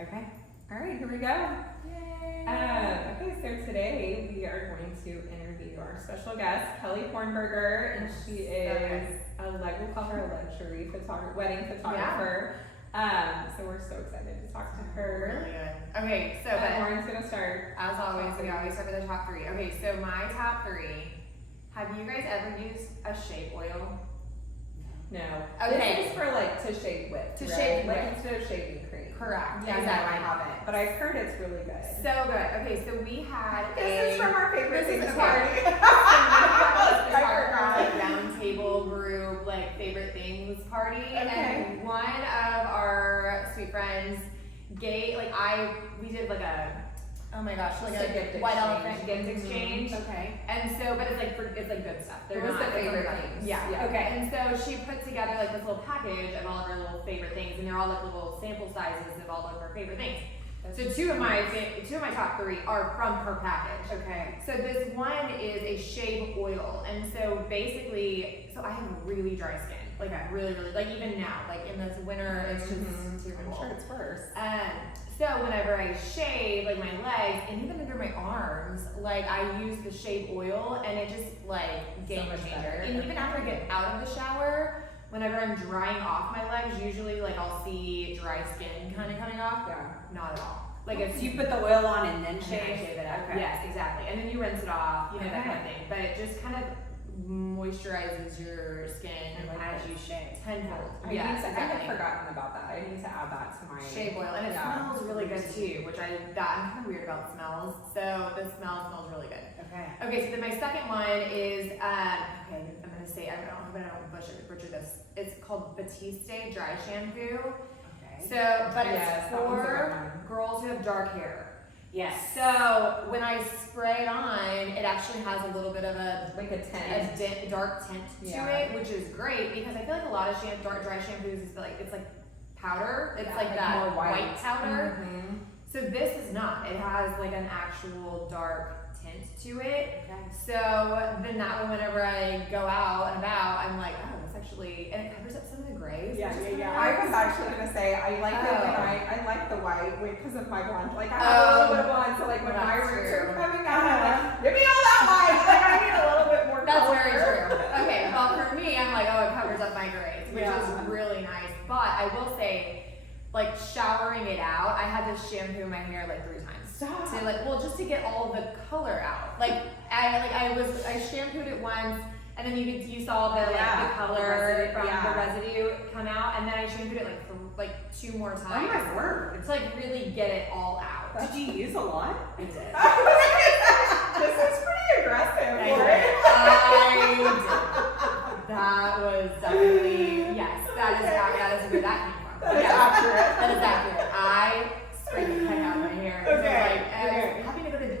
Okay. All right, here we go. Yay! Okay, so today we are going to interview our special guest, Kelly Hornberger, and she is we'll call her a luxury wedding photographer. So we're so excited to talk to her. Really good. Okay, so Lauren's gonna start. As always, we always start with the top three. Okay, so my top three. Have you guys ever used a shave oil? No. Okay. This is for to shave with. To right? shave like with. instead of shaving cream. Correct. Yeah, exactly. I haven't. But I've heard it's really good. So good. Okay, so we had This is from our favorite This is things the party. round table group, favorite things party. Okay. And one of our sweet friends we did oh my gosh, Just a gift white exchange. elephant gift exchange. Okay. And so, but it's good stuff. It was the favorite things. Yeah. Yeah. Okay. And so she put together this little package of all of her little favorite things, and they're all little sample sizes of all of her favorite things. So two of my top three are from her package. Okay. So this one is a shave oil, and so basically, I have really dry skin, really, even now, in this winter, it's just terrible. I'm sure it's worse. So whenever I shave, my legs and even under my arms, I use the shave oil, and it just game much changer. better. And even after I get out of the shower, whenever I'm drying off my legs, usually I'll see dry skin kind of coming off. Yeah. Not at all. So you put the oil on and then And then shave? I shave it up. Okay. Yes, exactly. And then you rinse it off, that Okay. kind of thing. But it just kind of moisturizes your skin As you shave. tenfold. I Yes, had exactly. forgotten about that. I need to add that to my Shave oil, and it smells really good too, which I'm kind of weird about smells. So the smell smells really good. Okay. Okay, so then my second one is I'm gonna say I don't butcher this. It's called Batiste dry shampoo. Okay. So, but Yes, it's that one's a good for one. girls who have dark hair. Yes. So when I spray it on, it actually has a little bit of a tint. dark tint to it, which is great because I feel like a lot of dry shampoos is it's like powder. It's that more white powder. Mm-hmm. So this is not. It has an actual dark tint to it. Okay. So then that way, whenever I go out and about, I'm like, oh, it's actually, and it covers up some of the grays. Yeah. which is kinda I nice. was actually gonna say I like it when I like the white because of my blonde. I have a Oh. little bit of blonde, so when my That's roots true. are coming out, I'm like, give me all that white. I need a little bit more That's color. very true. Okay, well for me, I'm like, oh, it covers up my grays, which Yeah. is really nice. But I will say, showering it out, I had to shampoo my hair 3 times. Stop. To just to get all the color out. I shampooed it once, and then you saw the color from the residue come out, and then I shampooed it 2 more times. Oh my word. To really get it all out. Did you use a lot? I did. This is pretty aggressive. I Lauren. did. That was definitely yes. That is where that came from. That is Yes. accurate. That is accurate. I sprayed the heck out of my hair. Okay,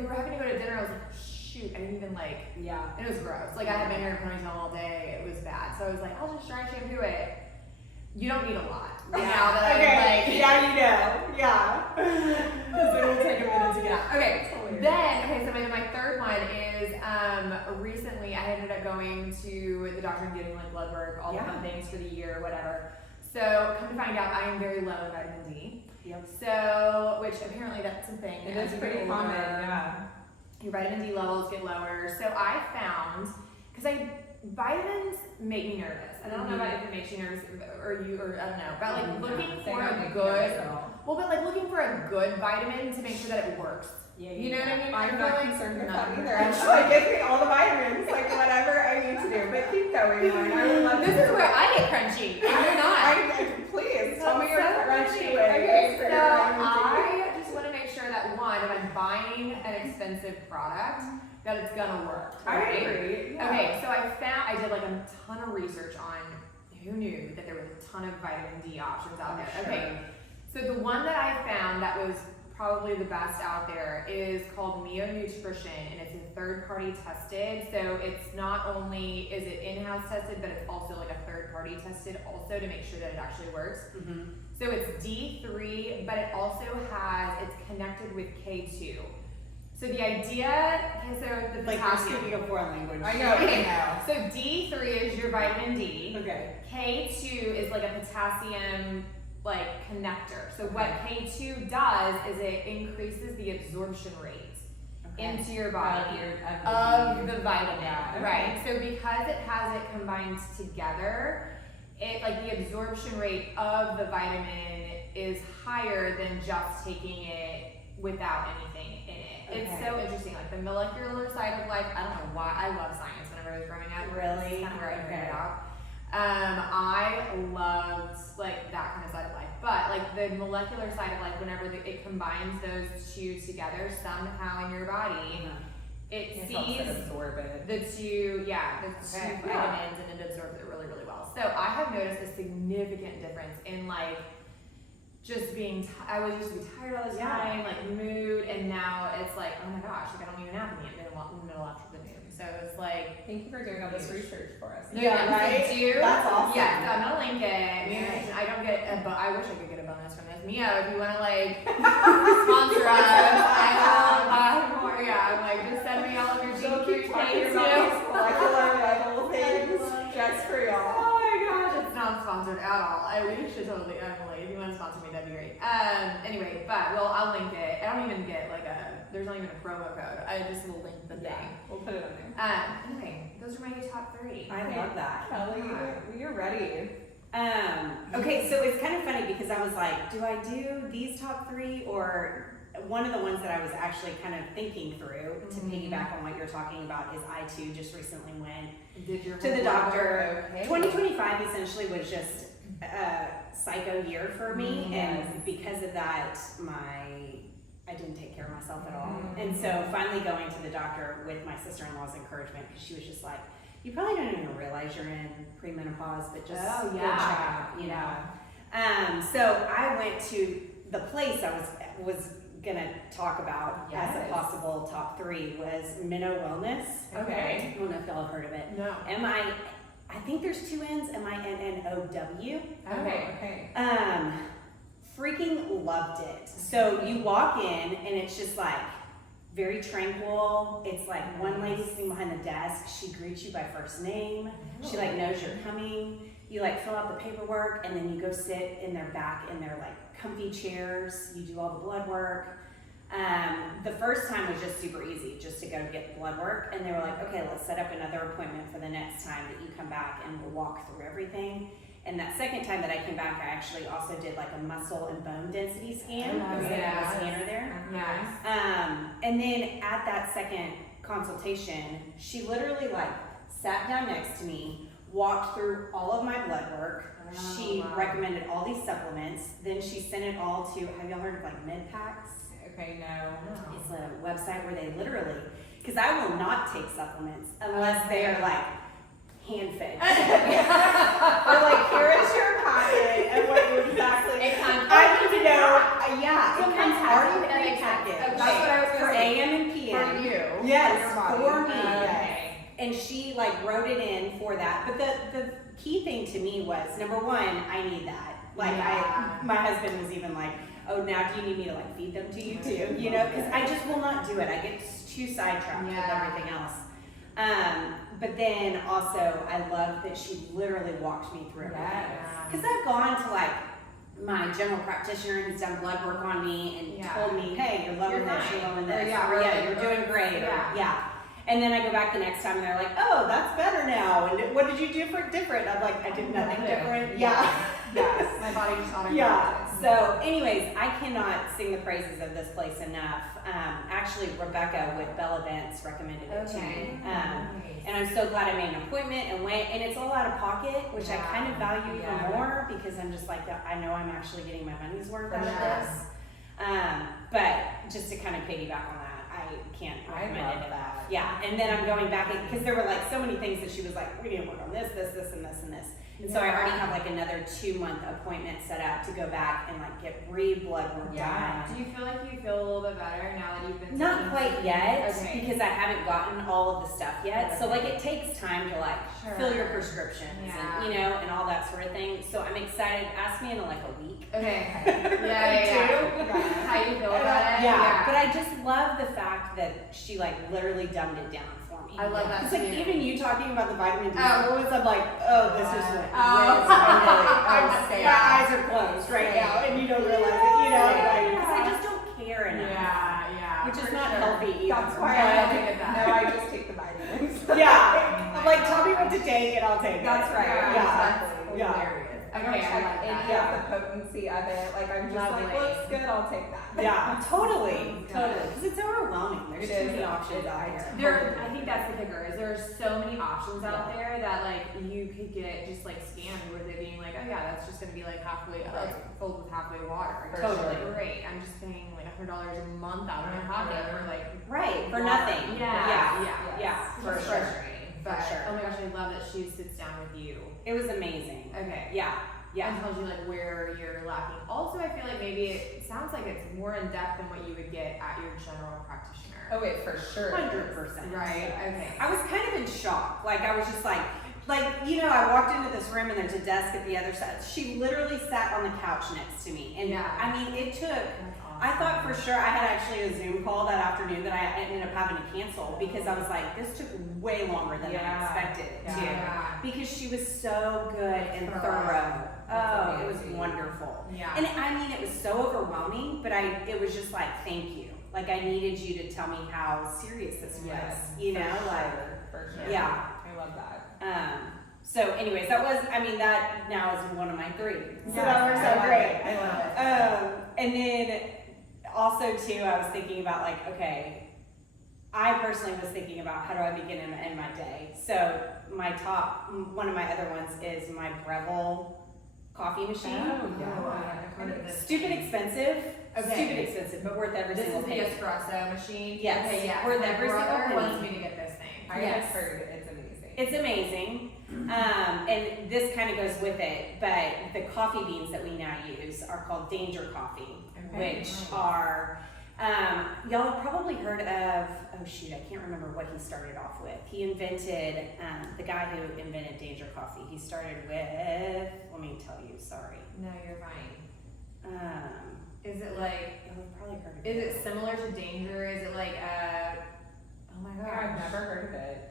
We were happy to go to dinner. I was like, shoot, I didn't even Yeah. It was gross. I had my hair in a ponytail all day. It was bad. So I was like, I'll just dry shampoo it. You don't need a lot. Now that Okay. Yeah, you know. Yeah. because it will take a minute to get out. Okay. Hilarious. So my third one is recently I ended up going to the doctor and getting blood work, all the fun things for the year, whatever. So come to find out, I am very low in vitamin D. Yep. So, which apparently that's a thing. It As is you pretty get common. older, Yeah. your vitamin D levels get lower. So I found, vitamins make me nervous. I don't know about if it makes you nervous or I don't know. But looking for a good, looking for a good vitamin to make sure that it works. Yeah. You know what I mean? I'm I not feel concerned with not that either. I'm just give me all the vitamins, whatever I need to do. But keep going, Lauren. I would love This to. is where I get crunchy. You're not. Please tell me your That's so crunchy funny. ways. Okay, for so your vitamin D. I just want to make sure that one, if I'm buying an expensive product, that it's gonna work. I Right? agree. Yeah. Okay, so I did a ton of research on who knew that there was a ton of vitamin D options out there. Sure. Okay, so the one that I found that was probably the best out there is called Mio Nutrition, and it's a third-party tested. So it's not only is it in-house tested, but it's also a third-party tested also to make sure that it actually works. Mm-hmm. So it's D3, but it also it's connected with K2. So the idea, so the You're potassium. speaking a foreign language. I know. Okay, so D3 is your vitamin D. Okay. K2 is a potassium like connector. So what K2 does is it increases the absorption rate into your body of the vitamin. Yeah, okay. Right. So because it has it combined together, it like the absorption rate of the vitamin is higher than just taking it without anything in it. It's so interesting. Like the molecular side of life, I don't know why I love science whenever I was growing up. Really? It's kind of where I figured it out. I loved like that kind of side of life, but like the molecular side of life, whenever it combines those two together somehow in your body, it sees absorb it. the two vitamins and it absorbs it really, really well. So I have noticed a significant difference in like just being, I was used to be tired all the time, like mood, and now it's like, oh my gosh, like I don't even have me in the middle after the noon. So it's like, Thank you for doing all this research for us. Yeah, right? That's awesome. Yeah, so I'm gonna link it. I don't get I wish I could get a bonus from this. Mia, if you wanna like sponsor us, I will buy more. Yeah, I'm like, just send me all of your GQ things. Molecular level things just for y'all. Oh my gosh, it's not sponsored at all. We should totally, Emily, if you want to sponsor me, that'd be great. Anyway, but I'll link it. I don't even get like there's not even a promo code. I just will link the thing. We'll put it on there. Anyway, those are my top 3. I love that. Kelly, you're ready. Okay, so it's kind of funny because I was like, do I do these top 3 or one of the ones that I was actually kind of thinking through to piggyback on what you're talking about is I too just recently went to the doctor. Okay. 2025 essentially was just a psycho year for me, and because of that, I didn't take care of myself at all. And so finally going to the doctor with my sister-in-law's encouragement, because she was just like, you probably don't even realize you're in premenopause, but just go check out, you know. So I went to the place I was gonna talk about as a possible top 3 was Minnow Wellness. Okay. I don't know if y'all have heard of it. No. I think there's 2 N's, MINNOW. Okay. Freaking loved it. So you walk in and it's just like very tranquil. It's like one lady sitting behind the desk. She greets you by first name. She like knows you're coming. You like fill out the paperwork and then you go sit in their back in their like comfy chairs. You do all the blood work. The first time was just super easy, just to go get the blood work. And they were like, okay, let's set up another appointment for the next time that you come back and we'll walk through everything. And that second time that I came back, I actually also did like a muscle and bone density scan because they have a scanner there. Nice. And then at that second consultation, she literally like sat down next to me, walked through all of my blood work. She recommended all these supplements. Then she sent it all to, have y'all heard of like med packs? Okay, no. It's a website where they literally, because I will not take supplements unless they are like hand-fed. They're like, here is your packet and what you exactly. I need to know. It comes already pre-packaged. That's what I was For AM and PM. For you. Yes, for me. Okay. And she like wrote it in for that. But the key thing to me was, number 1, I need that. Like my husband was even like, oh, now do you need me to like feed them to you too? You know, because I just will not do it. I get too sidetracked with everything else. But then also, I love that she literally walked me through everything. Because I've gone to like my general practitioner who's done blood work on me and told me, hey, you're loving this, you're loving this, you're doing great. And then I go back the next time and they're like, oh, that's better now. And what did you do for different? I'm like, I did nothing different. Yes, my body just automatically. So anyways, I cannot sing the praises of this place enough. Actually, Rebecca with Bell Events recommended it to me. And I'm so glad I made an appointment and went. And it's all out of pocket, which I kind of value even more because I'm just like, I know I'm actually getting my money's worth out of this. But just to kind of piggyback on that, I can't recommend it enough. Yeah, and then I'm going back because there were like so many things that she was like, we need to work on this, and this, and this. And so I already have like another 2-month appointment set up to go back and like get blood work done. Do you feel like you feel a little bit better now that you've been Not quite yet because I haven't gotten all of the stuff yet. So like it takes time to like fill your prescriptions and you know and all that sort of thing. So I'm excited. Ask me in like a week. Okay. How you feel about it? Yeah. But I just love the fact that she she like literally dumbed it down for me. I love that It's like too. even you talking about the vitamin D supplements, I'm like, oh, this is what Oh, my eyes are closed right now, and you don't realize it, you know, like, because I just don't care enough. Which is not healthy either. That's why I just take the vitamins. Yeah. I'm like, tell me what to take and I'll take it. That's right. Yeah. Yeah. Hilarious. I don't Okay, I check like any that. of the potency of it. Like I'm just Lovely. like, looks good, I'll take that. Yeah, totally. Good. Because it's overwhelming. There's It too is. many options out Totally. there. I think that's the kicker. Is there are so many options out there that like you could get just like scammed with it being like, oh yeah, that's just gonna be like halfway filled with halfway water. It's Totally. great. I'm just paying like $100 a month out of my pocket for like Right, for water. nothing. Yeah. For It's sure. frustrating. But For sure. oh my gosh, I love that she sits down with you. It was amazing. Okay. Yeah. And tells you like where you're lacking. Also, I feel like maybe it sounds like it's more in depth than what you would get at your general practitioner. Oh wait, for sure. 100%. Right. Okay. I was kind of in shock. Like, I was just like, you know, I walked into this room and there's a desk at the other side. She literally sat on the couch next to me. And I mean, it took, I thought for sure I had actually a Zoom call that afternoon that I ended up having to cancel because I was like, this took way longer than I expected it to. Because she was so good and thorough. Oh, it was wonderful. Yeah. And I mean, it was so overwhelming, but it was just like, thank you. Like, I needed you to tell me how serious this was, you know? For sure. Yeah. I love that. So anyways, that now is one of my 3. So Yeah, that works I out love great. it. I love it. And then also too, I was thinking about like, okay, I personally was thinking about how do I begin and end my day. So one of my other ones is my Breville coffee machine. Oh, yeah. Stupid expensive. Okay. Stupid expensive, but worth every This single is the penny. espresso machine. Yes. Okay, yeah. Worth My every single brother penny. wants me to get this thing. I Yes. have heard it's amazing. It's amazing. And this kind of goes with it, but the coffee beans that we now use are called Danger Coffee, which are, y'all have probably heard of, oh shoot, I can't remember what he started off with. He invented, the guy who invented Danger Coffee, he started with, let me tell you, sorry. No, you're fine. Is it like, Y'all have probably heard of is it. it similar to Danger? Is it like, oh my gosh. I've never heard of it.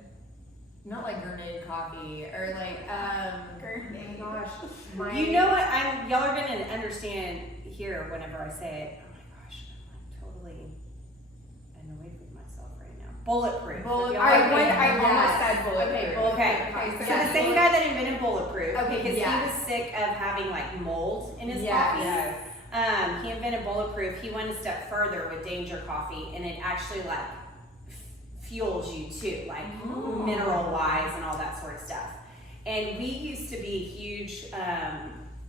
Not like grenade coffee or like, Grenade. oh my gosh. You know what, y'all are gonna understand here whenever I say it. Oh my gosh, I'm totally annoyed with myself right now. Bulletproof. I almost yes. said bulletproof. Okay, bulletproof. Okay, Okay, so the same guy that invented Bulletproof, Okay, because yes. he was sick of having like mold in his Yes. coffee. Yes. He invented Bulletproof. He went a step further with Danger Coffee, and it actually like fuels you too, like mineral wise and all that sort of stuff. And we used to be huge.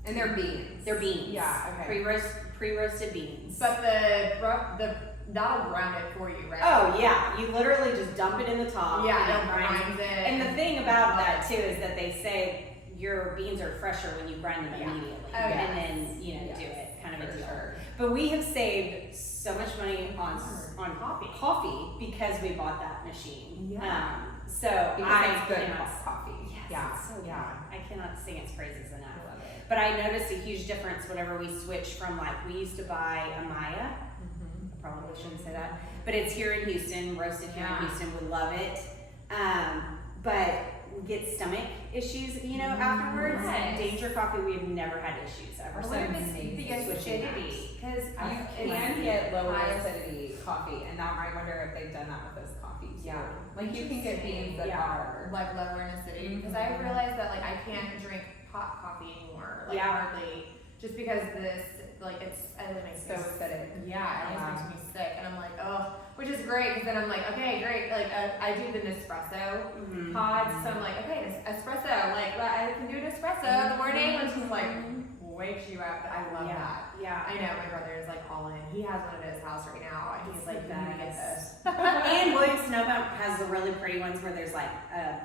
And they're beans. They're beans. Yeah, okay. Pre-roasted beans. But that'll ground it for you, right? Oh yeah, you literally just dump it in the top. Yeah, and it grinds grinds it. And the thing about that too is that they say your beans are fresher when you grind them immediately, Oh, and yes. then do Yes, it, kind of a for deal. sure. But we have saved so much money on coffee because we bought that machine. Yeah. So Because it's good cannot- coffee. Yes, Yeah. it's so good. Yeah. I cannot sing its praises enough. I love it. But I noticed a huge difference whenever we switched from we used to buy Amaya. I probably shouldn't say that, but it's here in Houston, roasted here in Houston. We love it. But we get stomach issues, afterwards. Yes. Danger Coffee, we have never had issues ever What if since. it's the switching acidity? Because You can get lower acidity coffee, and now I wonder if they've done that with this coffee too. Yeah. Like you can get beans that are. like lower in acidity. Because I realized that I can't drink hot coffee anymore. Hardly. Just because this it makes So me acidic. Yeah, it always makes me sick, and I'm like, oh, which is great because then I'm like, okay, great. I do the Nespresso pods, so I'm like, okay, espresso. I can do an espresso in the morning, which is wakes you up. I love that. Yeah. I know my brother is all in. He has one at his house right now, and he's like, you need to get this. And Williams Snowbound has the really pretty ones where there's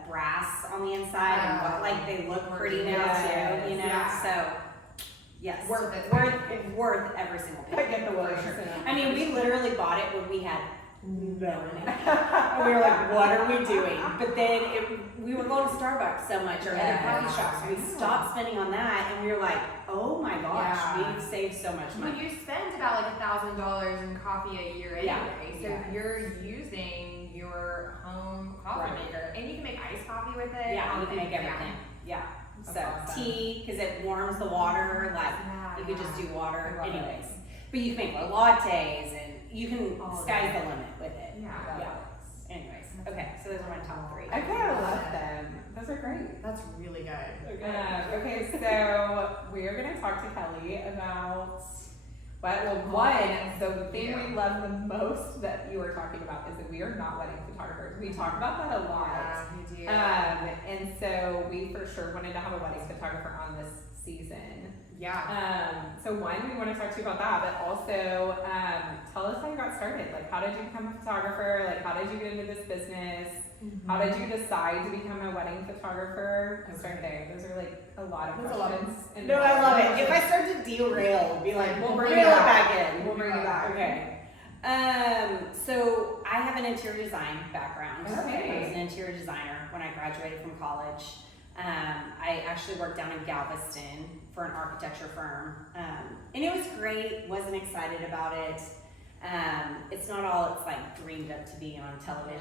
brass on the inside, and they look pretty now too, Yeah. So. Yes. Worth it. Worth every single penny. I get the word. I mean, we literally bought it when we had no money. And we were like, what are we doing? But then we were going to Starbucks so much or other coffee shops. We stopped spending on that, and we were like, oh my gosh, we've saved so much money. You spend about $1,000 in coffee a year anyway, so you're using coffee Right. maker, and you can make iced coffee with it. Yeah, you can make everything. Yeah. That's So awesome. tea, because it warms the water. Like you could just do water, I love it. anyways. But you can make lattes, and you can All of sky's it. the limit with it. Yeah. Yeah. Anyways, okay. So those are my top 3. Okay, I love them. Those are great. That's really good. Okay, so we are going to talk to Kelly about the thing we love the most that you were talking about is that we are not wedding photographers. We talk about that a lot. Yeah, we do. And so we for sure wanted to have a wedding photographer on this season. Yeah. So one, we want to talk to you about that, but also tell us how you got started. Like, how did you become a photographer? Like, how did you get into this business? How did you decide to become a wedding photographer? I'll start there. Those are like a lot of That's a lot. questions. And No, I love it. If I start to derail, be like, We'll bring reel it it back. back in. We'll bring it back. Okay. So I have an interior design background. Okay. I was an interior designer when I graduated from college. I actually worked down in Galveston for an architecture firm. And it was great, wasn't excited about it. It's not all it's like dreamed up to be on television.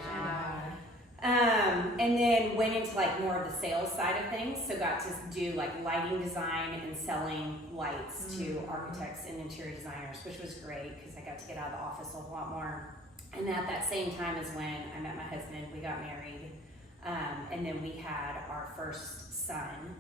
And then went into like more of the sales side of things. So got to do like lighting design and selling lights to architects and interior designers, which was great because I got to get out of the office a lot more. And at that same time is when I met my husband, we got married. And then we had our first son.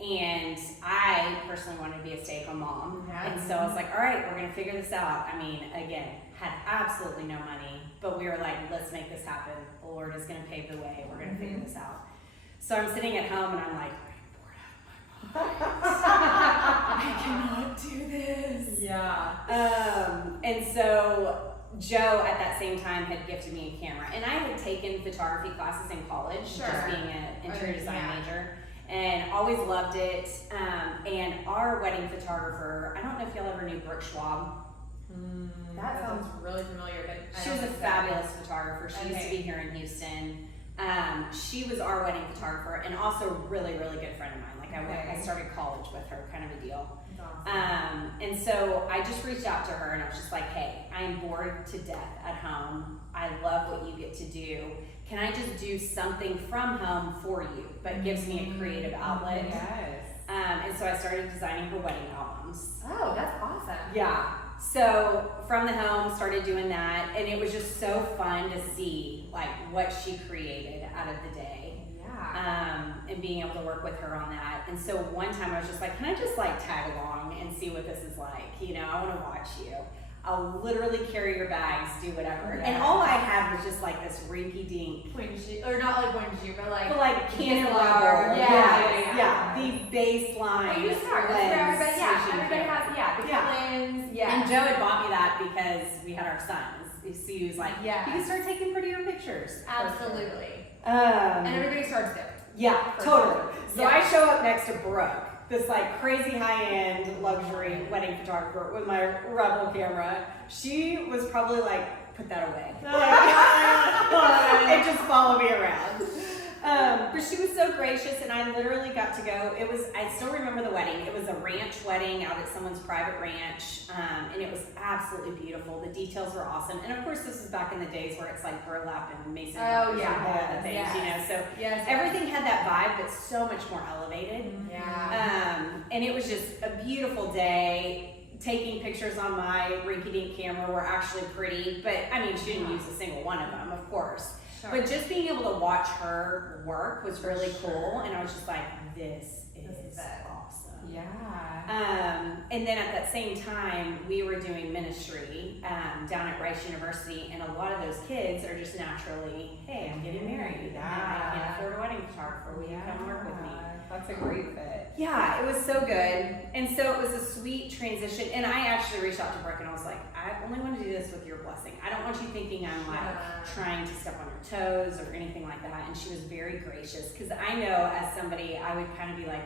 And I personally wanted to be a stay-at-home mom. Yeah. And so I was like, all right, we're gonna figure this out. I mean, again, had absolutely no money, but we were like, let's make this happen. The Lord is gonna pave the way. We're gonna figure this out. So I'm sitting at home and I'm like, I'm bored out of my mind. I cannot do this. Yeah. And so Joe at that same time had gifted me a camera, and I had taken photography classes in college, just being an interior design major, and always loved it. And our wedding photographer, I don't know if y'all ever knew Brooke Schwab. That sounds really familiar, but She was a fabulous photographer. She used to be here in Houston. She was our wedding photographer, and also a really, really good friend of mine. Like I started college with her, kind of a deal. And so I just reached out to her and I was just like, hey, I am bored to death at home. I love what you get to do. Can I just do something from home for you, but gives me a creative outlet? Yes. And so I started designing her wedding albums. Oh, that's awesome. Yeah. So from the home, started doing that, and it was just so fun to see like what she created out of the day. And being able to work with her on that. And so one time I was just like, can I just like tag along and see what this is like? You know, I want to watch you. I'll literally carry your bags, do whatever. And all I had was just like this rinky dink. Point and shoot, or not like point and shoot, but like Canon bar. level. Yeah. The baseline. Oh, you start. That's for everybody. Yeah, everybody has. The lens. Yeah. And Joe had bought me that because we had our sons. So he was like, Yeah. you can start taking prettier pictures. Absolutely. And And everybody starts there. yeah, For totally. sure. So Yeah. I show up next to Brooke, this like crazy high-end luxury wedding photographer with my Rebel camera. She was probably like, put that away. And just follow me around. But she was so gracious, and I literally got to go. I still remember the wedding. It was a ranch wedding out at someone's private ranch, and it was absolutely beautiful. The details were awesome. And of course, this is back in the days where it's like burlap and mason jars and all the things, you know. So everything had that vibe, but so much more elevated. And it was just a beautiful day. Taking pictures on my rinky-dink camera were actually pretty, but I mean, she didn't use a single one of them, of course. But just being able to watch her work was really cool, and I was just like, this is awesome. Yeah. And then at that same time, we were doing ministry down at Rice University, and a lot of those kids are just naturally, hey, I'm getting married. And I can't afford a wedding photographer. Will you come work with me? That's a great fit. Yeah, it was so good. And so it was a sweet transition. And I actually reached out to Brooke and I was like, I only want to do this with your blessing. I don't want you thinking I'm like trying to step on your toes or anything like that. And she was very gracious because I know as somebody, I would kind of be like,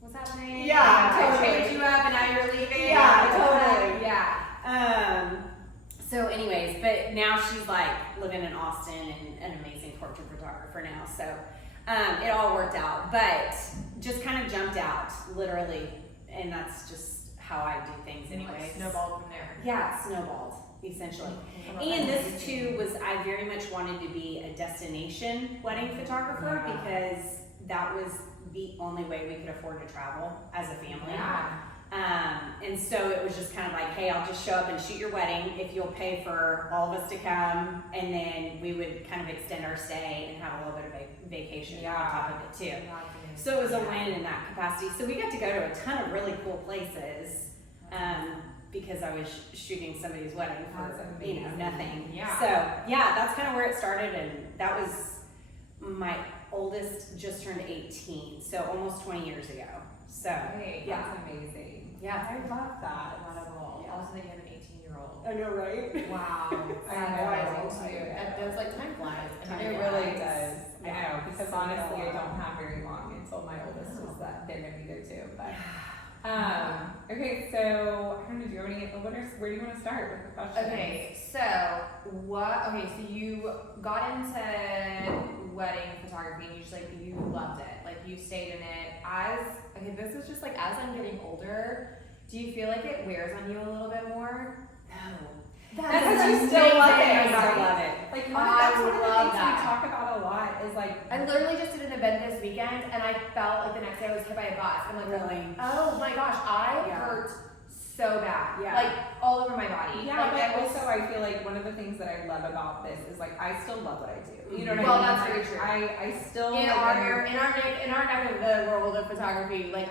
what's happening? Yeah, totally. I trained you up and now you're leaving. Yeah, totally. Yeah. So anyways, but now she's like living in Austin and an amazing portrait photographer now. So it all worked out, but just kind of jumped out literally. And that's just how I do things anyway. Like snowballed from there. Yeah, it snowballed, essentially. And this too was, I very much wanted to be a destination wedding photographer because that was the only way we could afford to travel as a family. Yeah. And so it was just kind of like, hey, I'll just show up and shoot your wedding if you'll pay for all of us to come, and then we would kind of extend our stay and have a little bit of vacation on top of it too. So it was a win in that capacity. So we got to go to a ton of really cool places because I was shooting somebody's wedding for nothing. Yeah. So yeah, that's kind of where it started, and that was my oldest just turned 18, so almost 20 years ago. So yeah, That's amazing. Yeah, I love that. incredible. Also that you have an 18-year-old. I know, right? Wow. I know. That's like time flies. It really does. I know, because honestly, I don't have very long until my oldest is that they're gonna be there too. But okay, so I don't know. Do you have any? Where do you want to start with the questions? Okay, so you got into wedding photography and you loved it. Like you stayed in it. This is just like as I'm getting older, do you feel like it wears on you a little bit more? No. That's because you still love it. I still love it. Like I that's one of the love things that. we talk about a lot is like I literally just did an event this weekend and I felt like the next day I was hit by a bus. I'm like, Really? oh my gosh, I hurt so bad. Yeah. Like all over my body. yeah, like, but also I feel like one of the things that I love about this is like I still love what I do. You know what Well, I mean? that's very true. I still in like, our neck of the world of photography, like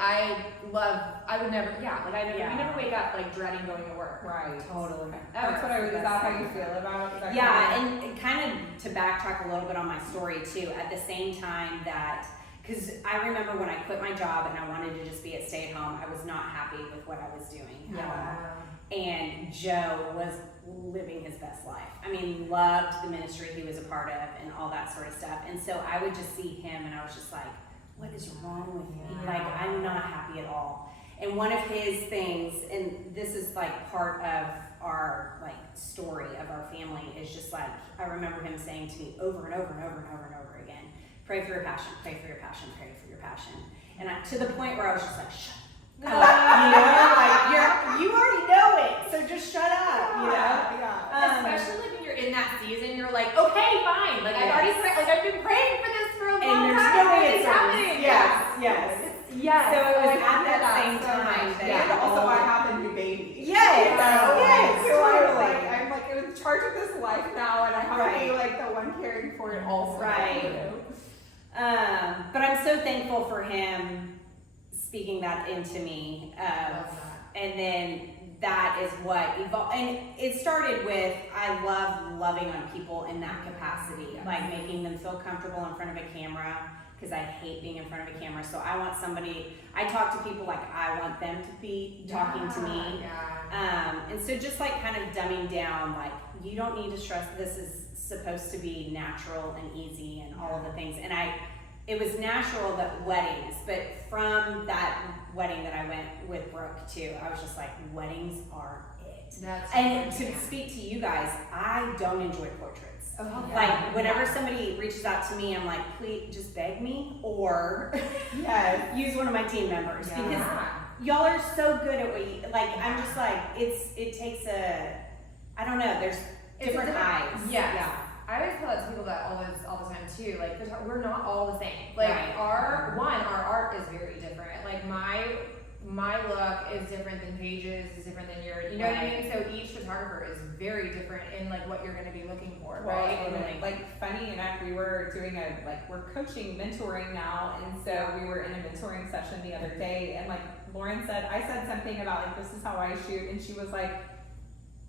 we never wake up like dreading going to work. right. Totally. That's what I was. Is that how you feel about it? Yeah, and kind of to backtrack a little bit on my story too, at the same time that, because I remember when I quit my job and I wanted to just be at stay at home, I was not happy with what I was doing. And Joe was living his best life. I mean, loved the ministry he was a part of and all that sort of stuff. And so I would just see him and I was just like, what is wrong with me? Like, I'm not happy at all. And one of his things, and this is like part of our like story of our family, is just like, I remember him saying to me over and over and over and over and over again, pray for your passion, pray for your passion, pray for your passion. And to the point where I was just like, shut up. Like you already know it, so just shut up, you know? Especially like when you're in that season, you're like, okay, fine. Like I've been praying for this for a long And there's time. no way It's it's happening. Yes. Yes. So it was I at that feel same so time much. that And also I have a new baby. Yes, yes, So totally. I'm like in charge of this life now, and I have to be like the one caring for it also. Right. You know? But I'm so thankful for him speaking that into me. And then that is what evolved. And it started with, I love loving on people in that capacity, like making them feel comfortable in front of a camera, because I hate being in front of a camera. So I want somebody, I talk to people like I want them to be talking to me. And so just like kind of dumbing down, like you don't need to stress, this is supposed to be natural and easy and all of the things. And it was natural that weddings, but from that wedding that I went with Brooke too, I was just like, weddings are it. And to speak to you guys, I don't enjoy portraits. Like whenever somebody reaches out to me, I'm like, please just beg me or use one of my team members because y'all are so good at what you, like, I'm just like, it takes I don't know, there's different eyes. I always tell that to people that all the time too. Like we're not all the same. Like our art is very different. Like my look is different than Paige's, is different than yours. You know what I mean? So each photographer is very different in like what you're going to be looking for, right? And like funny enough, we were doing we're coaching mentoring now, and so we were in a mentoring session the other day, and like Lauren said, I said something about like this is how I shoot, and she was like,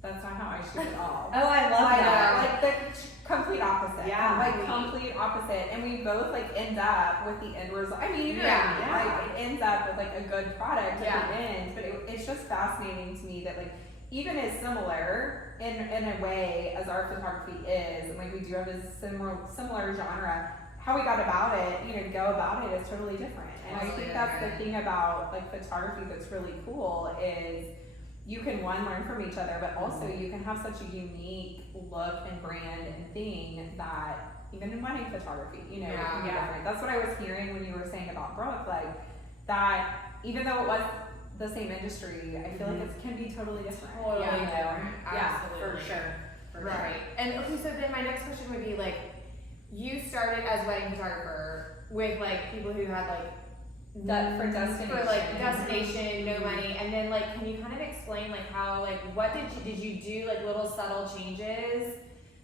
that's not how I shoot at all. Oh, I love that. Like the complete opposite. Yeah. Like complete opposite. And we both like end up with the end result. I mean, you know what I mean? Like it ends up with like a good product at the end. But it's just fascinating to me that like even as similar in a way as our photography is, and like we do have a similar genre, how we got about it, to go about it is totally different. And I think that's the thing about like photography that's really cool is you can learn from each other, but also you can have such a unique look and brand and thing that even in wedding photography, it can be different. That's what I was hearing when you were saying about Brooke, like that even though it was the same industry, I feel like it can be totally different. Totally Yeah. different. Yeah, Absolutely. for sure. Right. And okay, so then my next question would be like, you started as a wedding photographer with like people who had like That for destination. for like destination, no money, and then like, can you kind of explain like how like what did you do like little subtle changes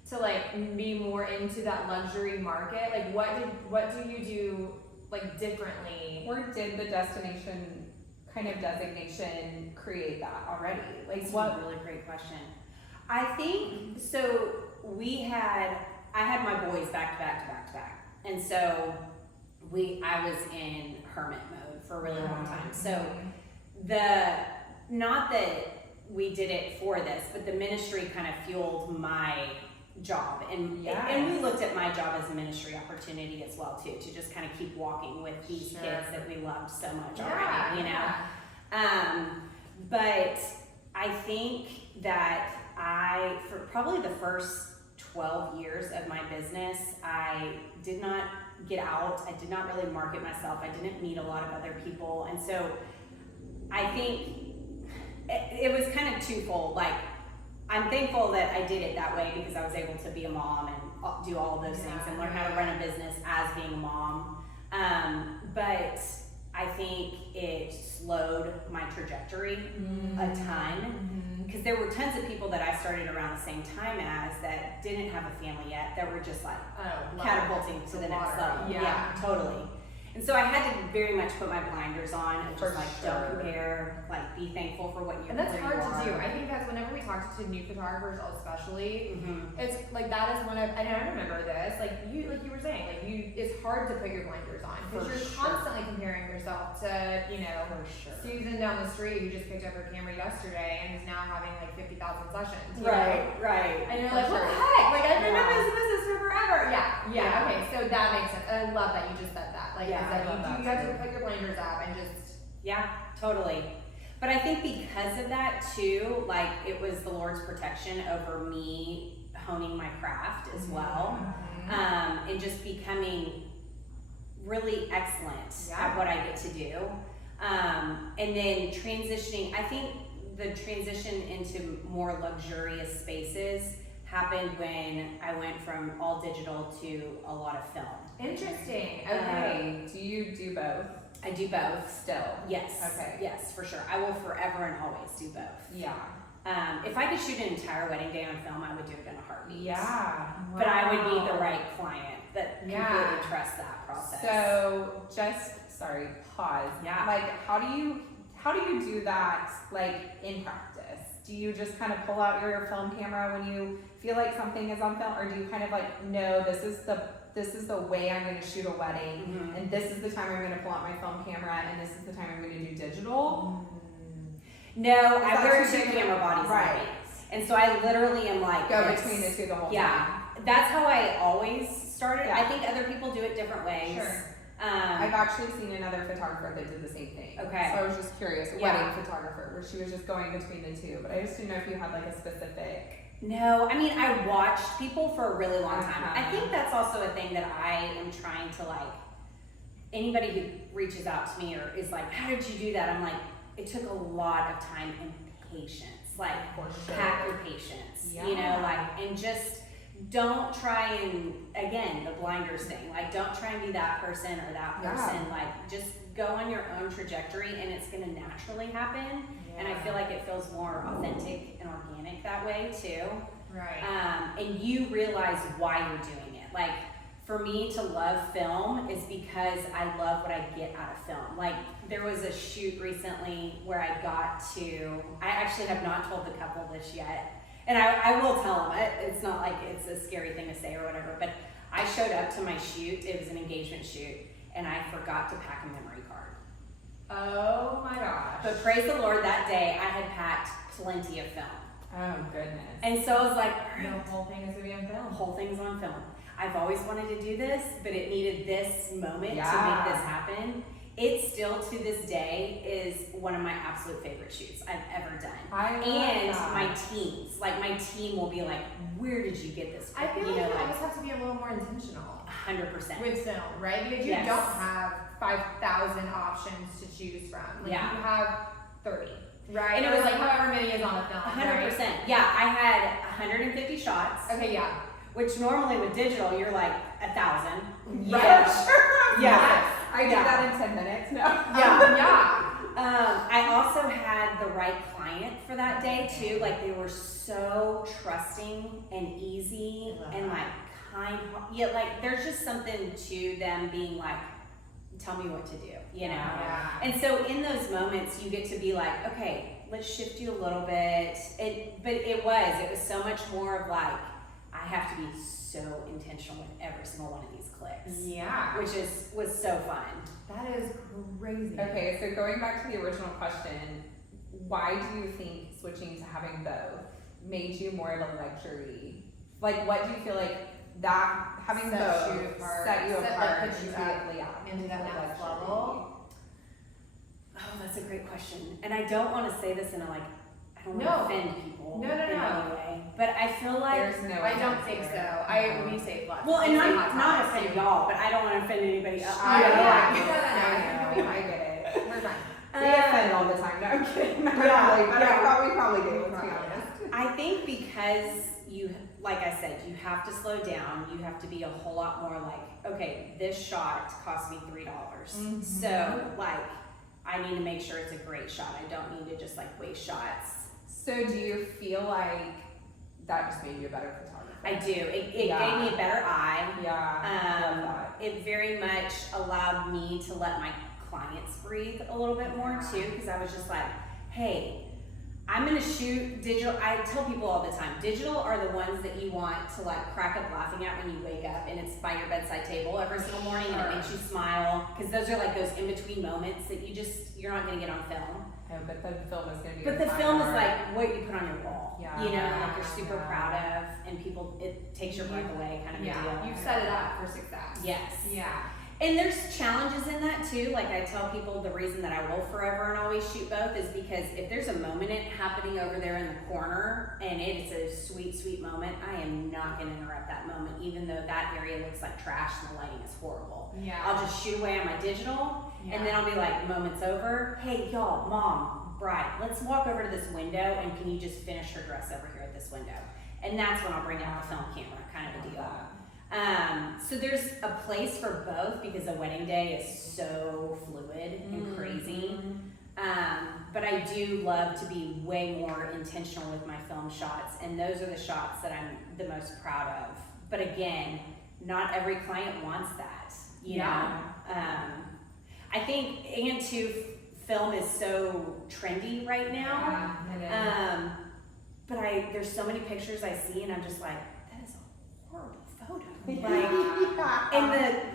to like be more into that luxury market? Like what do you do like differently? Or did the destination kind of designation create that already? Like That's what? a really great question. I think so. I had my boys back to back to back to back, and so I was in hermit mode for a really long time. So not that we did it for this, but the ministry kind of fueled my job, and we looked at my job as a ministry opportunity as well too, to just kind of keep walking with these kids that we loved so much already, you know. But I think that for probably the first 12 years of my business, I did not get out. I did not really market myself. I didn't meet a lot of other people. And so I think it was kind of twofold. Like, I'm thankful that I did it that way because I was able to be a mom and do all of those things and learn how to run a business as being a mom. But I think it slowed my trajectory a ton. Because there were tons of people that I started around the same time as that didn't have a family yet, that were just like catapulting to the next level. Yeah, totally. And so I had to very much put my blinders on and just don't compare, like be thankful for what you. And that's hard to do. I think that's whenever we talk to new photographers, especially, it's like that is one of, and I remember this, like you were saying, like it's hard to put your blinders on because you're constantly comparing yourself to, you know, Susan down the street who just picked up her camera yesterday and is now having like 50,000 sessions. Right. And you're like, what the heck? Like I've been in this business for forever. Yeah. Okay, so that makes sense. And I love that you just said that. Like, you have to put your blinders up and just. Yeah, totally. But I think because of that too, like it was the Lord's protection over me honing my craft as well, and just becoming really excellent at what I get to do. And then transitioning, I think the transition into more luxurious spaces happened when I went from all digital to a lot of film. Interesting. Okay. Do you do both? I do both. Still? Yes. Okay. Yes, for sure. I will forever and always do both. Yeah. If I could shoot an entire wedding day on film, I would do it in a heartbeat. Yeah. But I would be the right client that completely trusts that process. So pause. Yeah. Like how do you do that like in practice? Do you just kind of pull out your film camera when you feel like something is on film, or do you kind of like, no, this is the way I'm going to shoot a wedding, and this is the time I'm going to pull out my film camera, and this is the time I'm going to do digital? No, I wear two camera bodies. Right. And so I literally am like go between the two the whole time. That's how I always started. I think other people do it different ways. Sure. I've actually seen another photographer that did the same thing. Okay. So I was just curious, a wedding photographer, where she was just going between the two, but I just didn't know if you had like a specific. No, I mean, I watched people for a really long time. I think that's also a thing that I am trying to like, anybody who reaches out to me or is like, how did you do that? I'm like, it took a lot of time and patience. Like, pack your patience, you know, like, and just don't try and, again, the blinders thing, like, don't try and be that person or that person. Like, just go on your own trajectory and it's going to naturally happen. And I feel like it feels more authentic and organic that way too. Right. And you realize why you're doing it. Like, for me to love film is because I love what I get out of film. Like, there was a shoot recently where I actually have not told the couple this yet. And I will tell them, it's not like it's a scary thing to say or whatever, but I showed up to my shoot, it was an engagement shoot, and I forgot to pack a memory card. Oh my gosh. But praise the Lord, that day I had packed plenty of film. Oh goodness. And so I was like, the whole thing is to be on film. The whole thing's on film. I've always wanted to do this, but it needed this moment to make this happen. It still to this day is one of my absolute favorite shoots I've ever done. My team will be like, where did you get this? I feel like you always have to be a little more intentional. 100%. With film, right? Because you don't have 5,000 options to choose from. Like you have 30, right? And it Or was like however many is on the film. 100%. Right? Yeah, I had 150 shots. Okay, yeah. Which normally with digital, you're like 1,000. Yeah. Sure. Yeah. I did that in 10 minutes. No. Yeah. Yeah. I also had the right client for that day too. Like they were so trusting and easy and like kind. Yeah, like there's just something to them being like, tell me what to do, you know? Yeah. And so in those moments, you get to be like, okay, let's shift you a little bit. But it was so much more of like, I have to be so intentional with every single one of these clicks. Yeah. Which was so fun. That is crazy. Okay, so going back to the original question, why do you think switching to having both made you more of a luxury? Like, what do you feel like that having both set you apart like, put you up into that next level? Oh, that's a great question. And I don't want to say this in a like, I don't want No. to offend people No. in any way. But I feel like There's no I don't offense think there. so. We say lots. well, and we say not hot offend topics, y'all, but I don't want to offend anybody else. I know. I know. I get it. We're fine. We offend all the time. No, I'm kidding. Not Yeah, really, but yeah. we probably do, let's be honest. I think because you, like I said, you have to slow down. You have to be a whole lot more like, okay, this shot cost me $3. Mm-hmm. So like, I need to make sure it's a great shot. I don't need to just like waste shots. So do you feel like that just made you a better photographer? I do. It Yeah. gave me a better eye. Yeah. It very much allowed me to let my clients breathe a little bit more too, because I was just like, hey, I'm gonna shoot digital. I tell people all the time, digital are the ones that you want to like crack up laughing at when you wake up and it's by your bedside table every single morning and it makes you smile, because those are like those in-between moments that you're not gonna get on film. Oh, but the film is going to be. But the film is like what you put on your wall, Yeah. you know, like you're super Yeah. proud of, and people, it takes your breath away kind of a Yeah. deal. You've set it up for success. Yes. Yeah. And there's challenges in that too. Like I tell people, the reason that I will forever and always shoot both is because if there's a moment happening over there in the corner and it is a sweet, sweet moment, I am not going to interrupt that moment, even though that area looks like trash and the lighting is horrible. Yeah. I'll just shoot away on my digital, Yeah. and then I'll be like, moment's over. Hey, y'all, mom, bride, let's walk over to this window, and can you just finish her dress over here at this window? And that's when I'll bring out the film camera, kind of a deal. So there's a place for both because a wedding day is so fluid and crazy. But I do love to be way more intentional with my film shots, and those are the shots that I'm the most proud of. But again, not every client wants that, you know? I think, and too, film is so trendy right now. Yeah, it is. But there's so many pictures I see and I'm just like, that is a horrible photo. Like, Yeah. and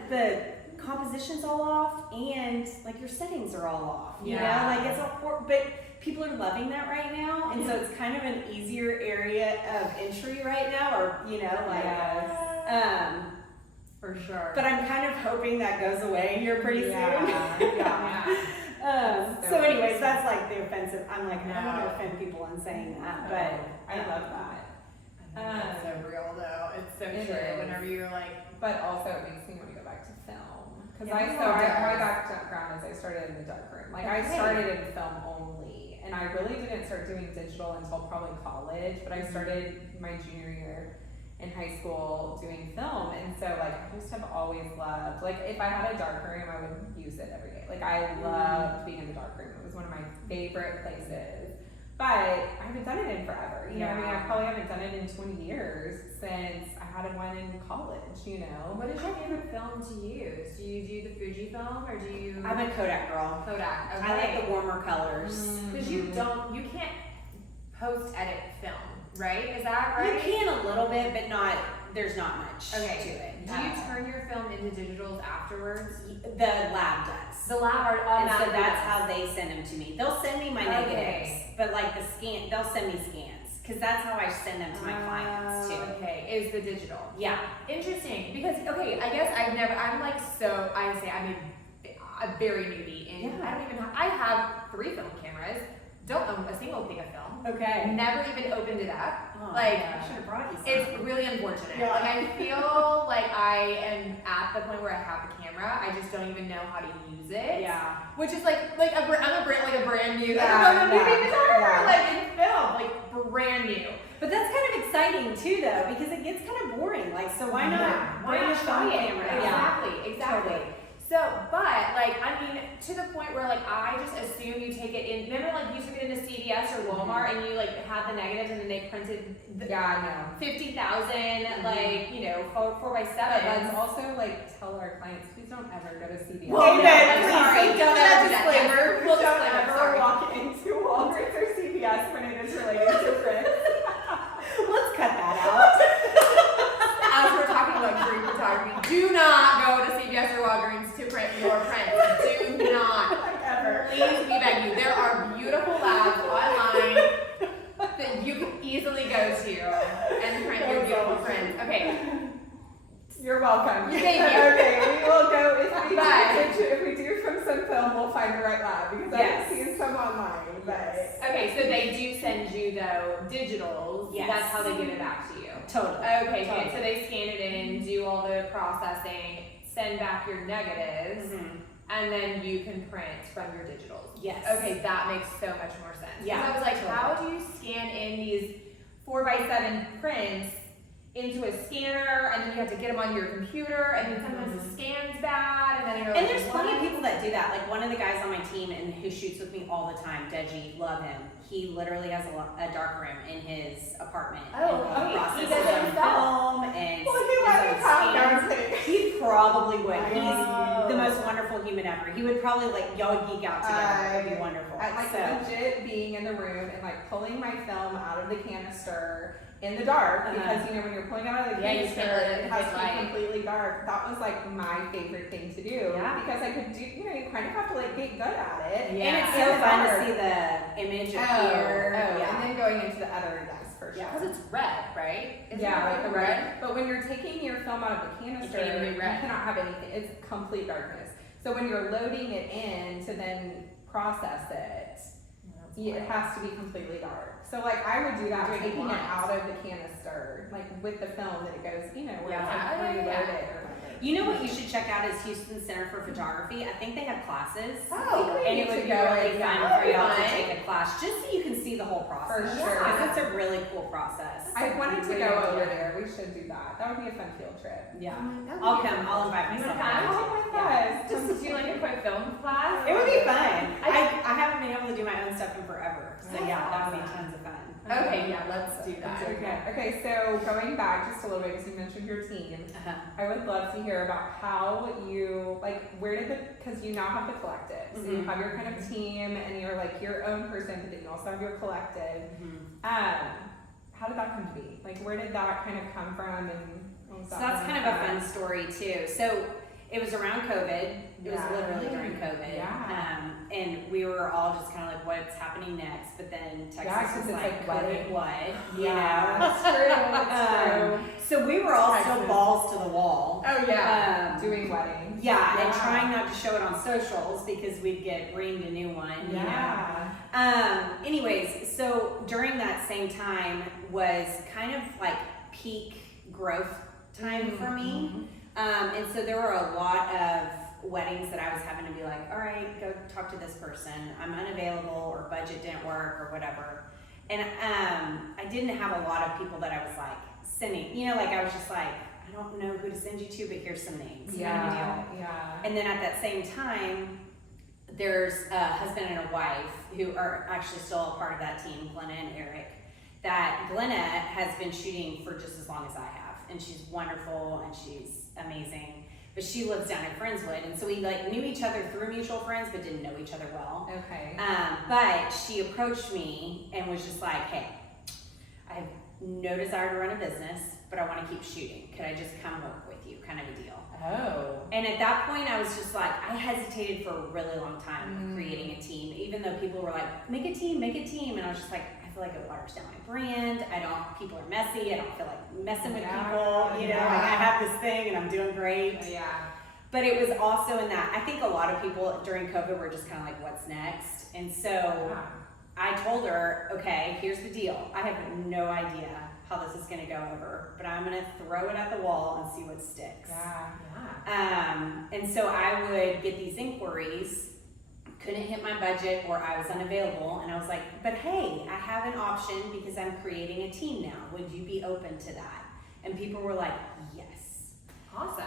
the composition's all off and like your settings are all off. You know, Yeah. like it's but people are loving that right now. And so it's kind of an easier area of entry right now, or, you know, like, Yes. For sure. but I'm kind of hoping that goes away here pretty soon. Yeah. So anyways, that's like the offensive. I'm like, I don't want No. to offend people in saying that, but I love that. It's so real though. It's so It true. is. Whenever you're like, But also it makes me want to go back to film. Because Yeah, my background is I started in the darkroom. Like I Okay. started in film only. And I really didn't start doing digital until probably college. But I started my junior year in high school doing film. And so like I just have always loved, like if I had a darkroom, I would use it every day. Like I loved being in the darkroom. It was one of my favorite places. But I haven't done it in forever. You know what I mean? I probably haven't done it in 20 years since I had one in college, you know? what is your favorite film to use? Do you do the Fujifilm or do you? I'm a Kodak girl. Kodak. I like the warmer colors. Because you can't post edit film, right? Is that right? You can a little bit, but there's not much Okay. to it. Do you turn your film into digitals afterwards? The lab does. The lab are And so automatically. that's how they send them to me. They'll send me my Okay. negatives, but like they'll send me scans, because that's how I send them to my clients too. Okay, is the digital. Yeah. Interesting, because okay, I guess I'm like a very newbie, and Yeah. I have 3 film cameras, don't own a single thing of film. Okay. Never even opened it up. Oh, like, I should have brought you some. it's really unfortunate. Yeah. Like, I feel like I am at the point where I have a camera, I just don't even know how to use it. Yeah. Which is like I'm a brand new, Yeah, movie photographer, yeah. like in film, like brand new. But that's kind of exciting too, though, because it gets kind of boring. Like, so why not? Why not try it? Camera? Exactly. Totally. So, but like, I mean, to the point where like I just assume you take it in. Remember, like you took it into CVS or Walmart and you like had the negatives and then they printed Yeah, I know. 50,000 like 4x7. But let's also like tell our clients, please don't ever go to CVS. Well, Amen. no, I'm Please, sorry. don't Don't ever ever do that. disclaimer. Yes. We'll Don't disclaimer, ever sorry. walk into Walgreens or CVS when it is related to print. Let's cut that out. As we're talking luxury photography, do not go to CVS or Walgreens to print your prints. Do not. Like ever. Please, we beg you. There are beautiful labs online that you can easily go to and print your beautiful prints. Okay. You're welcome. Thank you. Okay, we will go if But- we do from some film, we'll find the right lab because Yes. I've seen some online. But Okay, so they do send you though digitals. Yes. That's how they give it back to you. Totally. Okay, Totally. good. So they scan it in, do all the processing, send back your negatives, Mhm. and then you can print from your digitals. Yes. Okay, that makes so much more sense. 'Cause Yeah, I was like, totally. how do you scan in these 4x7 prints into a scanner, and then you have to get them on your computer, and then sometimes the scan's bad, and then you're like, And there's plenty of what? people that do that. Like one of the guys on my team and who shoots with me all the time, Deji, love him. He literally has a dark room in his apartment. Oh, and okay. He processes does it on himself. film and well, he let me his own talk. No, I'm scans. kidding. He probably would. I He's know. the most wonderful human ever. He would probably like y'all would geek out together. It would be wonderful. I like So, legit being in the room and like pulling my film out of the canister in the dark because when you're pulling it out of the Yeah, you canister, can't let it it has hit to be light. completely dark. That was like my favorite thing to do Yeah. because I could do. You kind of have to like get good at it. Yeah. and it's In so the fun dark. to see the image appear. and then going into the other, yes, for sure. Yeah. Because it's red, right? Isn't Yeah, it like the red. But when you're taking your film out of the canister, It can't even be red. you cannot have anything. It's complete darkness. So when you're loading it in to then process it, it has to be completely dark. So like I would do that, Doing it taking it blind. out of the canister, like with the film that it goes, where Yeah. it's like Yeah. reload it or whatever. You know what you should check out is Houston Center for Photography. I think they have classes. Oh, And it would be really fun for y'all to fun. take a class just so you can see the whole process. For sure. Because it's a really cool process. I wanted to Great go idea. over there. We should do that. That would be a fun field trip. Yeah. That would I'll be come. fun. I'll invite You myself. wanna come? Oh my Yeah. gosh. Just to do like a quick film class. It would be fun. I- I haven't been able to do my own stuff in forever. So yeah, that would be tons of fun. Okay, yeah, let's do that. Okay, so going back just a little bit, because you mentioned your team, I would love to hear about how you, where did because you now have the collective. So you Mhm. have your kind of team and you're like your own person, but then you also have your collective. How did that come to be? Like, where did that kind of come from? And what was So that that's like? kind of a fun story too. So it was around COVID. It was Yeah. literally during COVID. Yeah. And we were all just kind of like, what's happening next? But then Texas Yeah, 'cause was it's like, like COVID wedding. what? You Yeah, know? it's true. It's true. So we were all still Texas. balls to the wall. Oh yeah, Doing doing weddings. Yeah, and trying not to show it on socials because we'd get reamed a new one. You know? Yeah. Anyways, so during that same time was kind of like peak growth time for me. And so there were a lot of weddings that I was having to be like, all right, go talk to this person. I'm unavailable or budget didn't work or whatever. And I didn't have a lot of people that I was like sending, I was just like, I don't know who to send you to, but here's some names. Kind of a deal. Yeah. And then at that same time, there's a husband and a wife who are actually still a part of that team, Glenna and Eric, that Glenna has been shooting for just as long as I have. And she's wonderful and she's amazing. But she lives down in Friendswood. And so we knew each other through mutual friends, but didn't know each other well. Okay. But she approached me and was just like, hey, I have no desire to run a business, but I want to keep shooting. Could I just come work with you? Kind of a deal. Oh. And at that point, I was just like, I hesitated for a really long time creating a team, even though people were like, make a team. And I was just like, I feel like it waters down my brand. People are messy. I don't feel like messing with people. Like I have this thing and I'm doing great. Yeah. But it was also in that, I think a lot of people during COVID were just kind of like, what's next? And so I told her, okay, here's the deal. I have no idea how this is gonna go over, but I'm gonna throw it at the wall and see what sticks. And so I would get these inquiries, couldn't hit my budget or I was unavailable, and I was like, but hey, I have an option because I'm creating a team now. Would you be open to that? And people were like, yes. Awesome.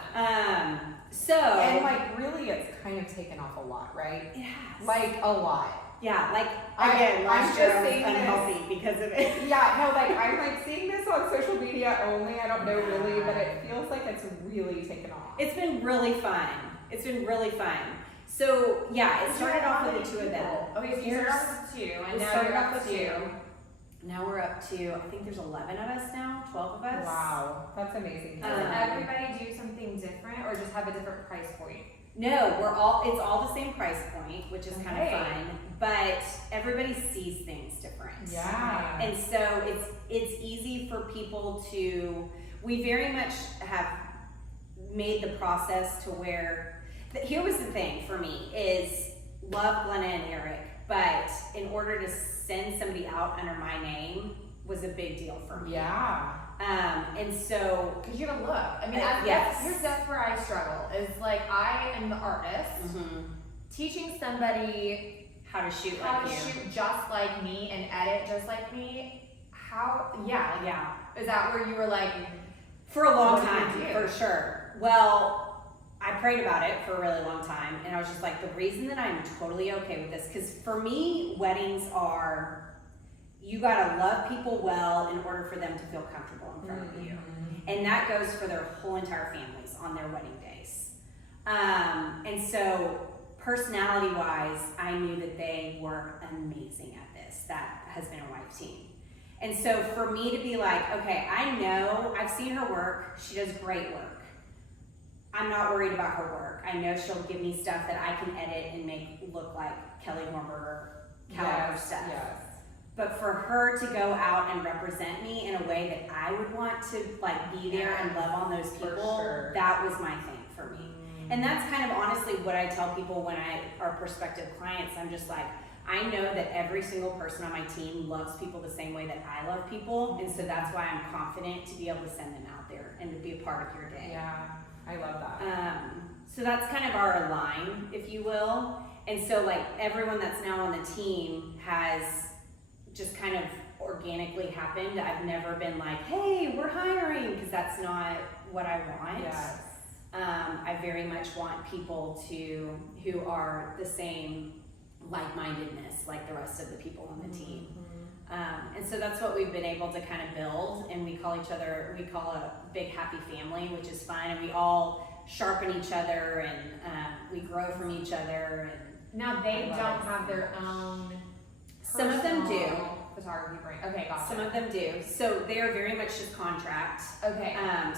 So. And like really it's kind of taken off a lot, right? It has. Like a lot. Yeah, like again, last year I was unhealthy because of it. Yeah, no, like I'm like seeing this on social media only. I don't know really, but it feels like it's really taken off. It's been really fun. It's been really fun. So yeah, it started off with the two of them. Okay, so you started off with 2, and now you're up to 2. Now we're up to, I think there's 11 of us now, 12 of us. Wow, that's amazing. Does everybody do something different, or just have a different price point? No, it's all the same price point, which is kind of fun, but everybody sees things different. Yeah. And so it's easy for people to, we very much have made the process to where, here was the thing for me is love Glenna and Eric, but in order to send somebody out under my name was a big deal for me. Yeah. And so, because you have a look. I mean, yes. that's where I struggle. Is like I am the artist, teaching somebody how to shoot just like me and edit just like me. Is that where you were like? For a long time, for sure. Well, I prayed about it for a really long time, and I was just like, the reason that I'm totally okay with this, because for me, weddings are, you gotta love people well in order for them to feel comfortable in front of you. And that goes for their whole entire families on their wedding days. And so personality-wise, I knew that they were amazing at this, that husband and wife team. And so for me to be like, okay, I know, I've seen her work, she does great work. I'm not worried about her work. I know she'll give me stuff that I can edit and make look like Kelly Hornberger caliber stuff. Yes. But for her to go out and represent me in a way that I would want to like be there and love on those people, that was my thing for me. And that's kind of honestly what I tell people when I are prospective clients. I'm just like, I know that every single person on my team loves people the same way that I love people, and so that's why I'm confident to be able to send them out there and to be a part of your day. Yeah, I love that. So that's kind of our line, if you will. And so like everyone that's now on the team has just kind of organically happened. I've never been like, hey, we're hiring, because that's not what I want. Yes. I very much want people who are the same like-mindedness like the rest of the people on the team. And so that's what we've been able to kind of build, and we call a big happy family, which is fun, and we all sharpen each other, and we grow from each other. And now they don't have their own. Some of them do. Photography brand. Okay, gotcha. Some of them do. So they are very much just contract. Okay.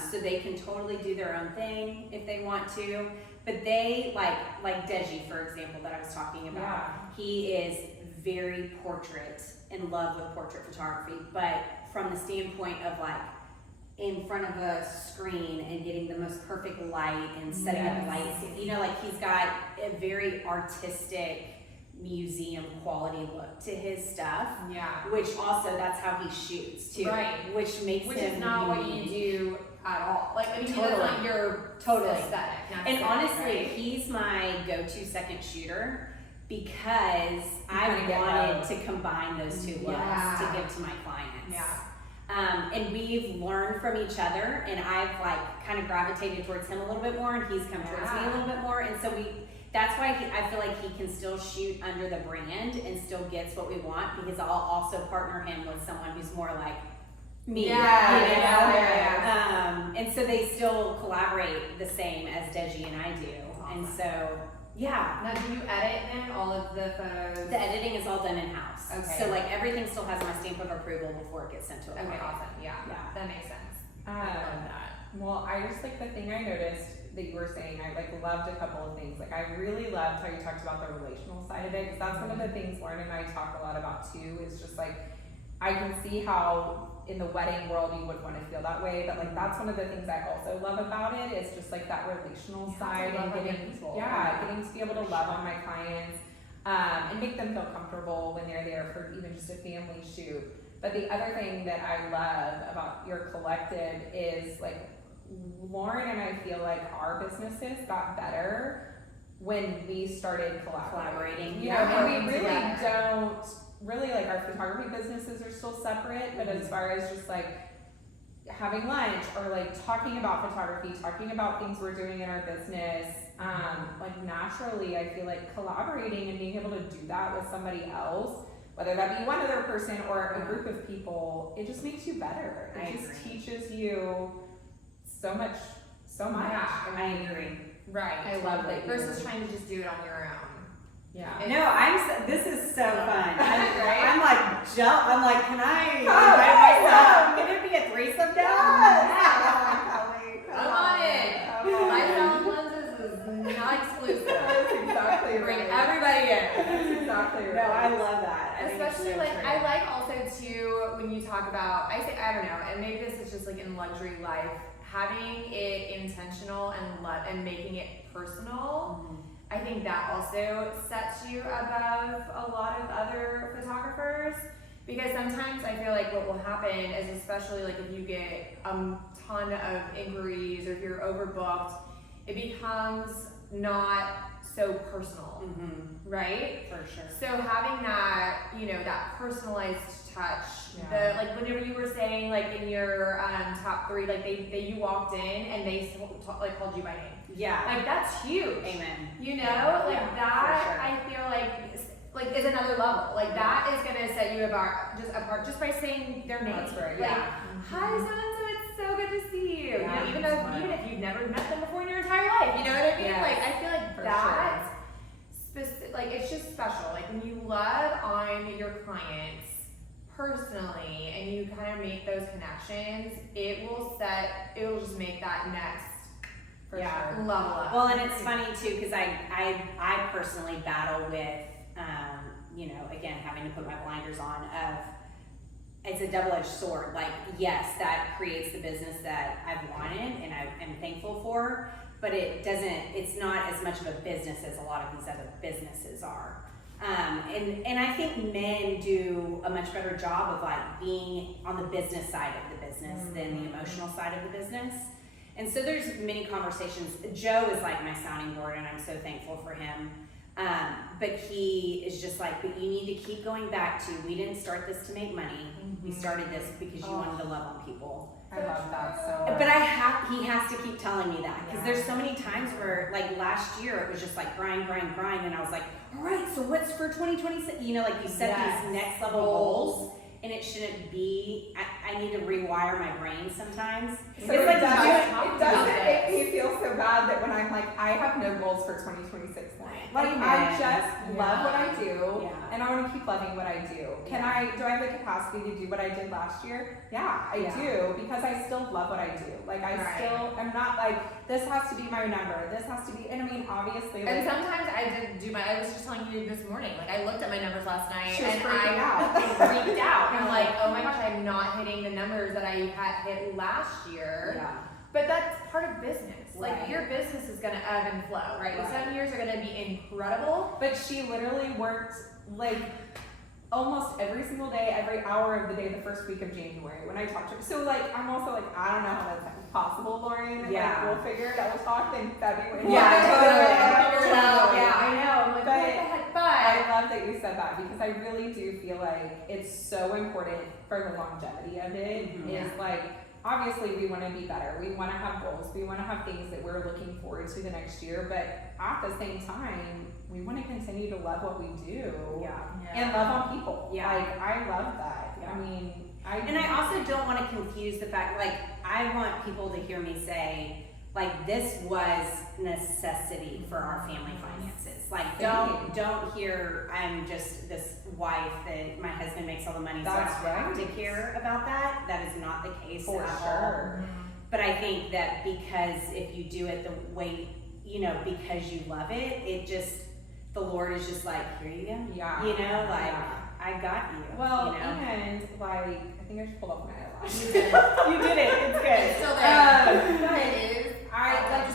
So they can totally do their own thing if they want to. But they, like Deji, for example, that I was talking about, he is very in love with portrait photography, but from the standpoint of like in front of a screen and getting the most perfect light and setting up lights. You know, like he's got a very artistic museum quality look to his stuff. Yeah. Which also that's how he shoots too. Right. Which makes him is not what you do at all. Like I mean that's not your aesthetic. And honestly, he's my go-to second shooter because I wanted to combine those two looks to give to my clients. Yeah. And we've learned from each other, and I've like kind of gravitated towards him a little bit more, and he's come towards me a little bit more, and so that's why I feel like he can still shoot under the brand and still gets what we want, because I'll also partner him with someone who's more like me. And so they still collaborate the same as Deji and I do. And so, Now, do you edit then all of the photos? The editing is all done in-house. Okay. So like everything still has my stamp of approval before it gets sent to a client. Okay, awesome. Yeah, that makes sense. I love that. Well, I just like the thing I noticed that you were saying, I like loved a couple of things. Like I really loved how you talked about the relational side of it, because that's one of the things Lauren and I talk a lot about too, is just like, I can see how in the wedding world you would want to feel that way, but like that's one of the things I also love about it, is just like that relational side and getting to be able to love on my clients. and make them feel comfortable when they're there for even just a family shoot. But the other thing that I love about your collective is like Lauren and I feel like our businesses got better when we started collaborating. You know, and we really don't really like our photography businesses are still separate, but as far as just like having lunch or like talking about photography, talking about things we're doing in our business, like naturally I feel like collaborating and being able to do that with somebody else, whether that be one other person or a group of people, it just makes you better. It just teaches you so much. Yeah, I agree. Right. I love that. Versus trying to just do it on your own. Yeah. No, this is so fun. Right? I'm like, can I invite myself? Can it be a threesome now? Come on in. Lifestyle lenses is not exclusive. That's exactly right. Bring everybody in. That's exactly right. No, I love that. I think it's Especially so like true. I like also too when you talk about I don't know, and maybe this is just like in luxury life, having it intentional and making it personal. I think that also sets you above a lot of other photographers, because sometimes I feel like what will happen is, especially like if you get a ton of inquiries or if you're overbooked, it becomes not so personal, right? For sure. So having that, you know, that personalized touch, the like whenever you were saying like in your top 3, like you walked in and they like called you by name. Yeah. Like that's huge. Amen. You know, like that for sure. I feel like is another level. Like that is gonna set you apart just by saying their name. That's right. Like, hi so and so, it's so good to see you. Yeah, you know, even if you've never met them before in your entire life. You know what I mean? Yes, like I feel like for that like it's just special. Like when you love on your clients personally and you kind of make those connections, it will just make that next level up. Well, and it's funny too, because I personally battle with, you know, again, having to put my blinders on of, it's a double-edged sword. Like, yes, that creates the business that I've wanted and I am thankful for, but it's not as much of a business as a lot of these other businesses are. And I think men do a much better job of like being on the business side of the business than the emotional side of the business. And so there's many conversations. Joe is like my sounding board and I'm so thankful for him. But he is just like, but you need to keep going back to, we didn't start this to make money. We started this because you wanted to love on people. I love that so. But he has to keep telling me that, because there's so many times where like last year it was just like grind, and I was like, all right, so what's for 2026? You know, like you set these next level goals, and it shouldn't be. I need to rewire my brain sometimes. So it doesn't make me feel so bad that when I'm like, I have no goals for 2026 morning. Like I just love what I do, and I want to keep loving what I do. Do I have the capacity to do what I did last year? Yeah, I do, because I still love what I do. Like I'm not like, this has to be my number. This has to be, and I mean, obviously. And sometimes I was just telling you this morning, like I looked at my numbers last night and I freaked out. I'm like, oh my gosh, I'm not hitting the numbers that I had hit last year. Yeah. But that's part of business. Like your business is gonna ebb and flow, right? Some years are gonna be incredible. But she literally worked like almost every single day, every hour of the day, the first week of January when I talked to her. So like, I'm also like, I don't know how that's possible, Lauren. Like, we'll figure it out. We'll talk in February. Totally. I know. I'm like, what the heck? But I love that you said that, because I really do feel like it's so important for the longevity of it. Is like, obviously we want to be better. We want to have goals. We want to have things that we're looking forward to the next year. But at the same time, we want to continue to love what we do and love on people. Like, I love that. I mean, I also don't want to confuse the fact, like, I want people to hear me say, like, this was necessity for our family finances. Like, don't hear I'm just this wife that my husband makes all the money, so I have to care about that. That is not the case at all. But I think that because if you do it the way, you know, because you love it, it just, the Lord is just like, here you go. Yeah. You know, like, I got you. Well, you know? And like, I think I just pulled off my eyelash. You did it. It's good. It's still there. It is.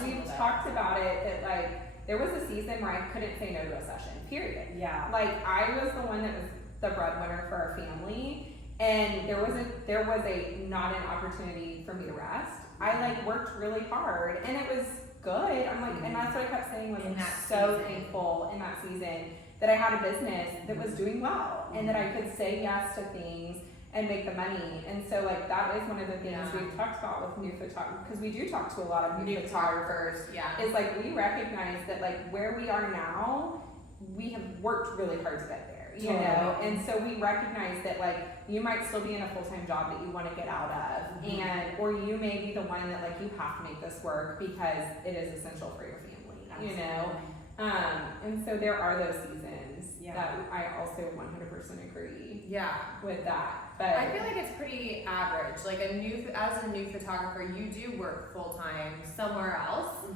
We've talked about it, that like, there was a season where I couldn't say no to a session, period. Yeah. Like, I was the one that was the breadwinner for our family, and there was not an opportunity for me to rest. I like worked really hard, and it was good. I'm like, and that's what I kept saying was I'm so thankful in that season that I had a business that was doing well, and that I could say yes to things and make the money. And so like that is one of the things we've talked about with new photographers, because we do talk to a lot of new photographers. Is like we recognize that like where we are now, we have worked really hard to get there, you know. And so we recognize that like you might still be in a full-time job that you want to get out of, and or you may be the one that like you have to make this work because it is essential for your family, you know. And so there are those seasons that I also 100% agree with that. But I feel like it's pretty average. Like as a new photographer, you do work full time somewhere else,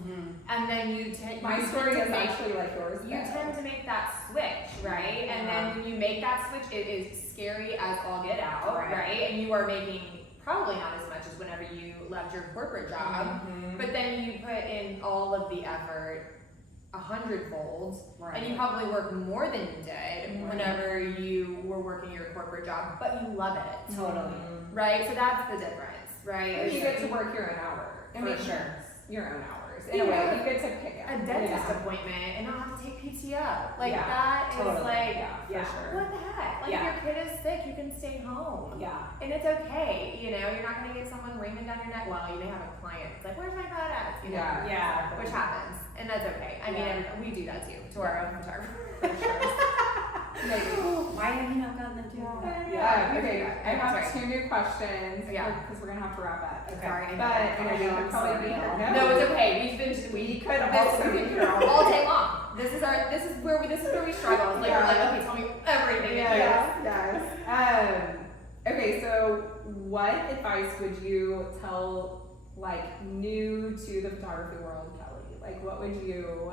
and then my story is actually like yours. You tend to make that switch, right? And then when you make that switch, it is scary as all get out, right? And you are making probably not as much as whenever you left your corporate job, but then you put in all of the effort 100-fold, and you probably work more than you did whenever you were working your corporate job, but you love it. Totally. Right? So that's the difference, right? You get to work your own hours. For sure. Your own hours. In a way, you get to pick a dentist appointment and not have to take PTO. Like that is like, for sure. What the heck? Like if your kid is sick, you can stay home. And it's okay. You know, you're not going to get someone ringing down your neck. Well, you may have a client. It's like, where's my bud at? You know? Which happens. And that's okay. I mean, we do that too, to our own photographer. Maybe. Why have you not gotten them to okay, I have 2 new questions. Because we're gonna have to wrap up. Okay. Sorry. But I know you could probably be here. No, it's okay. We could also be here all day long. This is where we struggle. It's like we're like, okay, tell me everything. Yes. Okay, so what advice would you tell like new to the photography world, Kelly? Like what would you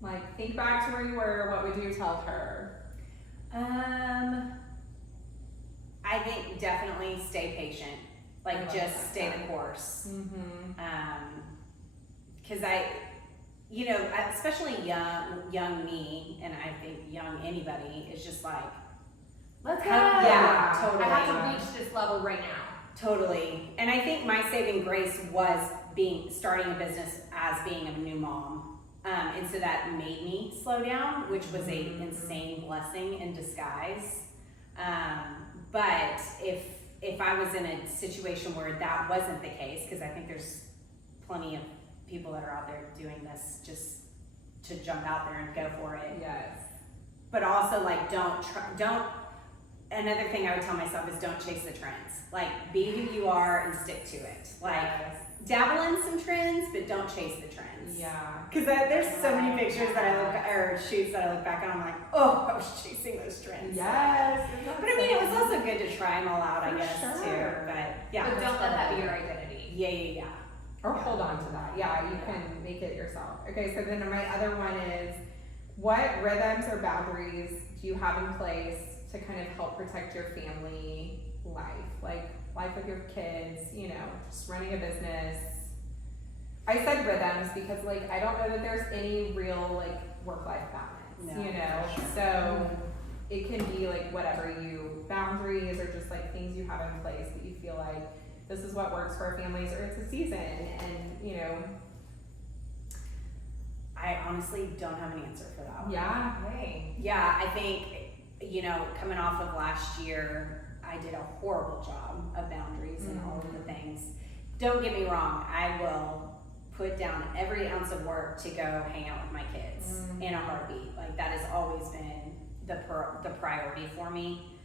like think back to where you were, what would you tell her? I think definitely stay patient. Like just stay the course. Cause you know, especially young me, and I think young anybody is just like, let's go. Yeah, totally. I have to reach this level right now. Totally. And I think my saving grace was starting a business as being a new mom. And so that made me slow down, which was an insane blessing in disguise. But if I was in a situation where that wasn't the case, because I think there's plenty of people that are out there doing this just to jump out there and go for it. Yes. But also like don't, another thing I would tell myself is don't chase the trends. Like be who you are and stick to it. Like dabble in some trends, but don't chase the trends. Because there's so many pictures that I look or shoots that I look back and I'm like, oh, I was chasing those trends. Yes. But I mean, it was also good to try them all out, I guess, too. But But don't let that be your identity. Yeah. Or hold on to that. Yeah, you can make it yourself. Okay, so then my other one is, what rhythms or boundaries do you have in place to kind of help protect your family life? Like life with your kids, you know, just running a business. I said rhythms because like I don't know that there's any real like work-life balance, you know? So it can be like whatever boundaries or just like things you have in place that you feel like this is what works for our families, or it's a season and you know. I honestly don't have an answer for that one. Yeah, I think, you know, coming off of last year, I did a horrible job of boundaries and all of the things. Don't get me wrong, I will put down every ounce of work to go hang out with my kids in a heartbeat. Like that has always been the priority for me.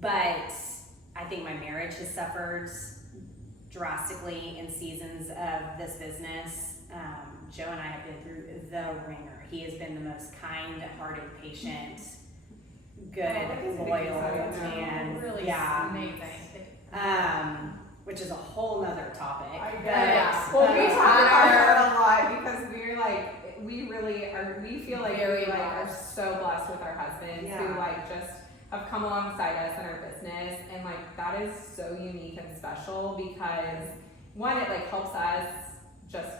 But I think my marriage has suffered drastically in seasons of this business. Joe and I have been through the ringer. He has been the most kind-hearted, patient, good, loyal, and really amazing. Which is a whole nother topic. Well, we talk about her a lot because we're like, we feel like we are so blessed with our husbands who like just have come alongside us in our business, and like that is so unique and special because one, it like helps us just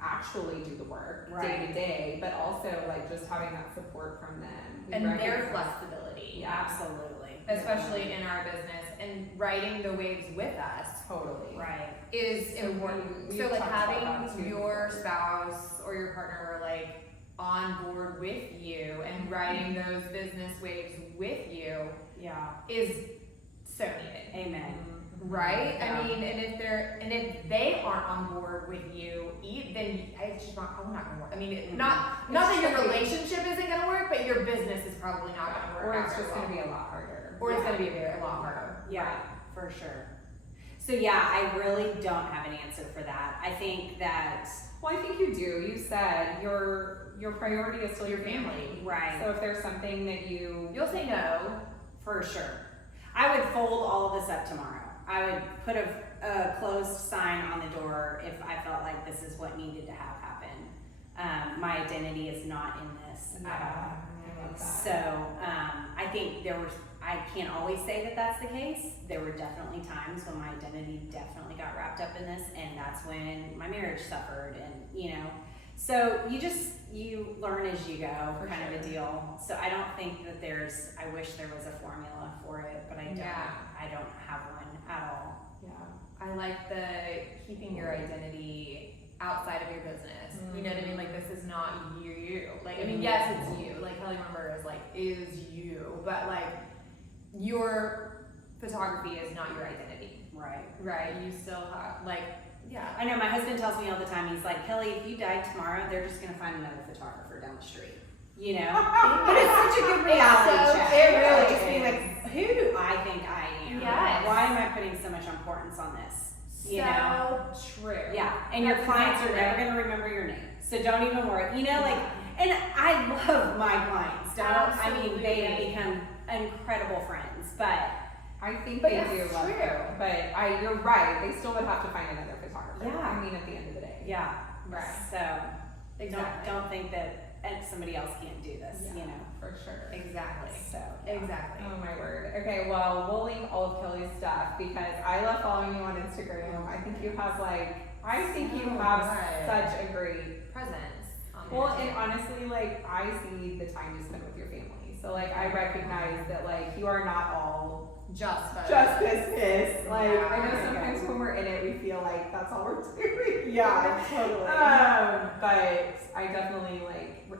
actually do the work Right. day to day, but also like just having that support from them. We And their recognize- flexibility. Absolutely. Especially in our business, and riding the waves with us Totally. Right. is So important. we So like talked about having that too. your spouse or your partner like on board with you and riding those business waves with you Yeah. is so needed. Amen. Right? Yeah. I mean, and if they aren't on board with you, then it's just probably not gonna work. I mean, not that your relationship isn't gonna work, but your business is probably not gonna work. Or it's out just very gonna well. be a lot harder. Or it's gonna be a lot harder. Yeah, for sure. So yeah, I really don't have an answer for that. I think that Well, I think you do. You said your priority is still your family. right. So if there's something that You'll say no. For sure. I would fold all of this up tomorrow. I would put a closed sign on the door if I felt like this is what needed to happen. My identity is not in this at all. I love that. So I think I can't always say that that's the case. There were definitely times when my identity definitely got wrapped up in this, and that's when my marriage suffered, and so you learn as you go, For kind of a sure. deal. So I don't think that I wish there was a formula for it, but I don't. Yeah. I don't have one at all. Yeah. I like the keeping your identity outside of your business. You know what I mean? Like, this is not you. Like, I mean, yes, it's you. Like, Kelly Hornberger is you, but like, your photography is not your identity. Right. Right? You still have, like, yeah. I know my husband tells me all the time, he's like, Kelly, if you died tomorrow, they're just gonna find another photographer down the street. But it's such a good reality check. It really just being is. like, who do I think I am? Yes. Why am I putting so much importance on this? So true. Yeah. And your That's clients are exactly never right. gonna remember your name. So don't even worry. And I love my clients. I mean, they have Absolutely. become incredible friends, but I think But they that's do love true. you. But you're right. They still would have to find another photographer. Yeah. I mean, at the end of the day. yeah. Right. So Exactly. don't think that somebody else can't do this, Yeah, For sure. Exactly. So yeah. Exactly. Oh my word. Okay, well, we'll link all of Kelly's stuff because I love following you on Instagram. I think you have Right. such a great Presence. On there, well, too. and honestly, like I see the time you spend with your family. So like I recognize that like you are not all just business. Like Yeah. I know sometimes when we're in it, we feel like that's all we're doing. Totally. But I definitely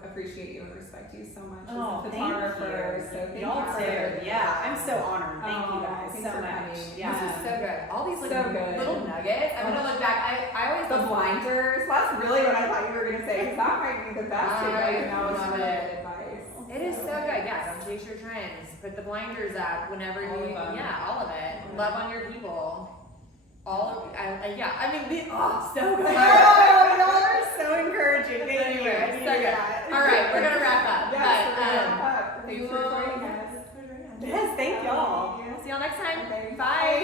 appreciate you and respect you so much as a Thank photographer. you. So thank Y'all you for too. Yeah, I'm so honored. Thank you Oh, guys thanks so for much. coming. Yeah. This is so good. All these So good. little nuggets. I'm gonna look back. I always the look blinders. That's really what I thought you were gonna say. 'Cause that might be the best I advice. Now it's love really it. good advice. It is so good. Yeah, don't chase your trends. Put the blinders up whenever All you. of them. Yeah, all of it. Love on your people. All of yeah. I mean, so good. Oh, y'all are so encouraging. Thank you. Anyway, I so needed good. that. All right, we're gonna wrap up. Yes, but, we're gonna wrap up. we Thanks will. for joining us. Yes, thank y'all. See y'all next time. Okay. Bye.